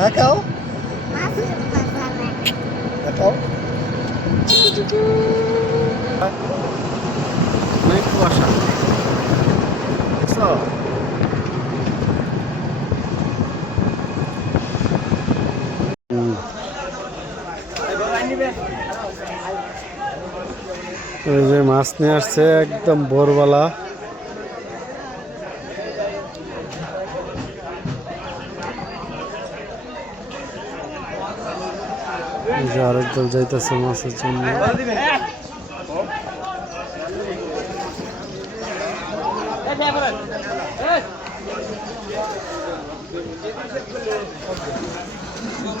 তাকাও তাকাও। অনেক কুয়াশা দেখছো? এই যে মাছ নিয়ে আসছে একদম ভোরবেলা। এই যে আরেক দল যাইতেছে মাছের জন্য।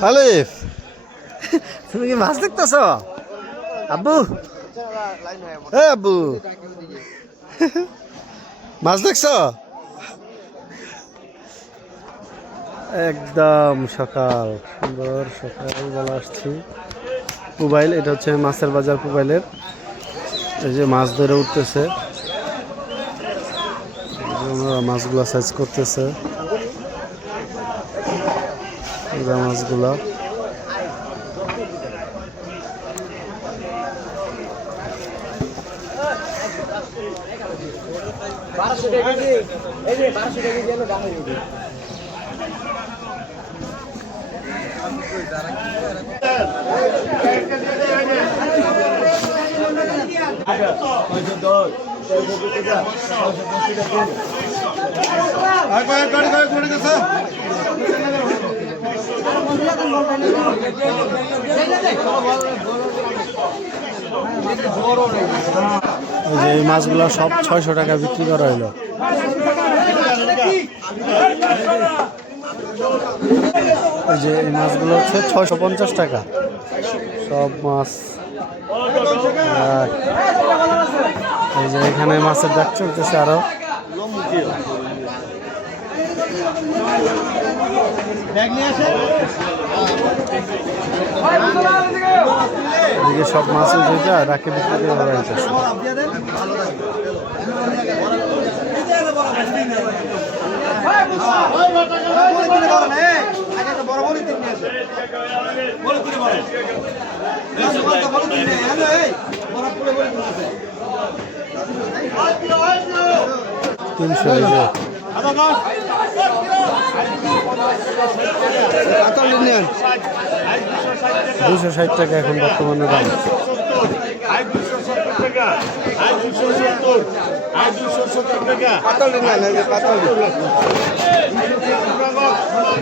আলিফ, তুমি কি মাছ দেখতেছ? আব্বু, আব্বু মাছ দেখছ? একদম সকাল, সুন্দর সকালবেলা আসছি। পুবাইল, এটা হচ্ছে মাছের বাজার পুবাইলের। এই যে মাছ ধরে উঠতেছে, মাছগুলা সাইজ করতেছে মাছগুলা। এই মাছগুলো সব 600 টাকা বিক্রি করা হইলো। এই যে এই মাছগুলো হচ্ছে 650 টাকা সব মাছ। এই যে এখানে মাছের ডাক চলতেছে আরো। এদিকে সব মাছ যেটা ডাকে বিক্রি করা হয়েছে। তিনশো 260 টাকা এখন বর্তমানে দাম।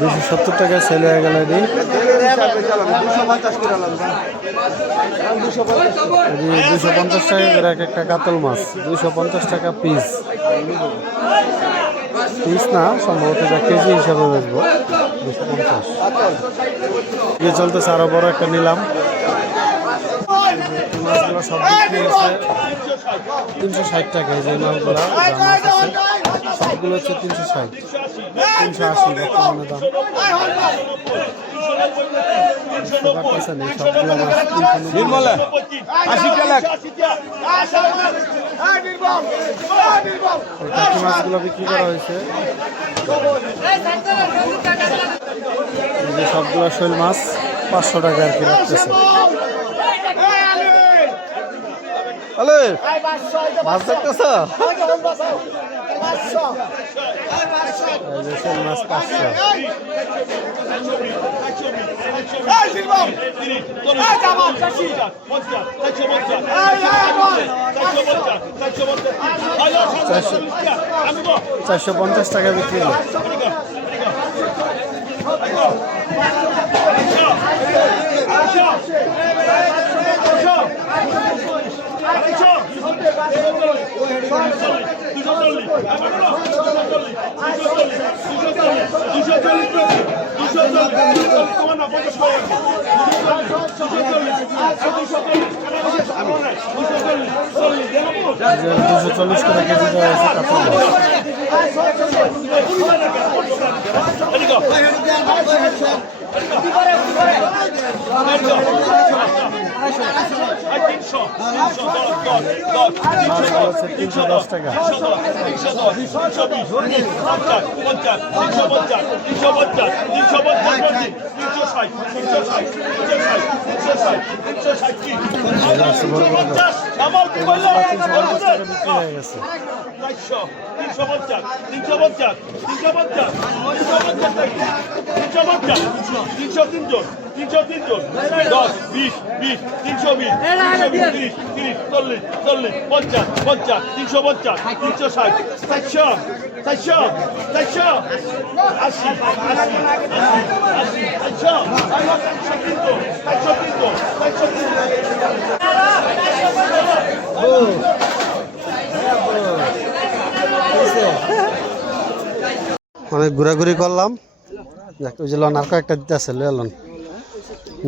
270 টাকা সেল হয়ে গেল। 250 টাকা করে এক একটা কাতল মাছ, 250 টাকা পিস। পিস না, সম্ভবত এটা কেজি হিসাবে বেচবো। 250 ইয়ে চলতেছে। আরো বড় একটা নিলাম। মাছগুলো সব বিক্রি হচ্ছে 360 টাকা। এই যে মাছগুলো সবগুলো হচ্ছে 360, 380 বর্তমানে দাম। সবগুলো মাছগুলো বিক্রি করা হয়েছে। সবগুলো শৈল মাছ 500 টাকা আর কি রাখতেছে। মাছ দেখতেছ? শৈল মাছ 500। $450 টাকা বিক্রি হলো। $240 করে কেজি দেওয়া হয়েছে কাতল মাছ। 310 টাকা। 320, 350, 350, 350, 350, 350, বিক্রি হয়ে গেছে। 4 অনেক ঘোরাঘুরি করলাম। যাক ওই যে লন আর কয়েকটা দিতে আছে লন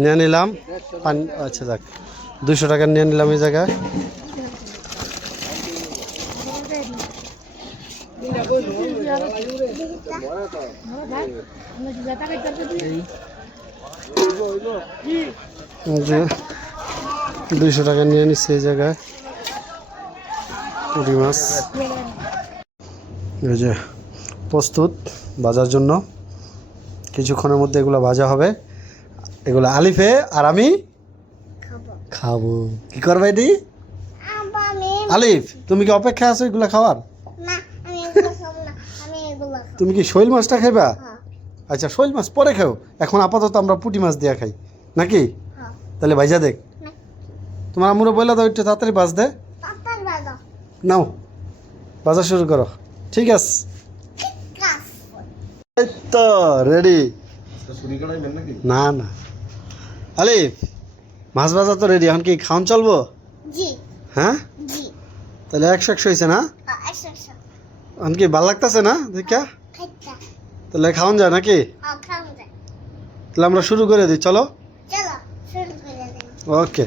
নিয়ে নিলাম পানি। আচ্ছা যাক 200 টাকা নিয়ে নিলাম এই জায়গায়। এই যে 200 টাকা নিয়ে নিচ্ছে এই জায়গায় পুঁটি মাছ। এই যে প্রস্তুত ভাজার জন্য, কিছুক্ষণের মধ্যে এগুলো ভাজা হবে। এগুলো আলিফে আর আমি খাবো। কি করবে এটি? আলিফ তুমি কি অপেক্ষা আছো এগুলো খাওয়ার? তুমি কি শৈল মাছটা খাইবা? আচ্ছা শৈল মাছ পরে খাও, এখন আপাতত আমরা পুঁটি মাছ দিয়ে খাই নাকি? তাহলে ভাইজা দেখ। তোমার আমুরা বললে দাও একটু তাড়াতাড়ি বাজ দে। নাও বাজা শুরু করো। ঠিক আছে এই তো রেডি। না না আলিফ মাছ ভাজা তো রেডি, এখন কি খাওয়ান চলবো? হ্যাঁ তাহলে 100 হয়েছে না? এখন কি ভাল লাগতেছে না দেখা? তাহলে খাওয়ান যায় নাকি? তাহলে আমরা শুরু করে দিই, চলো। ওকে।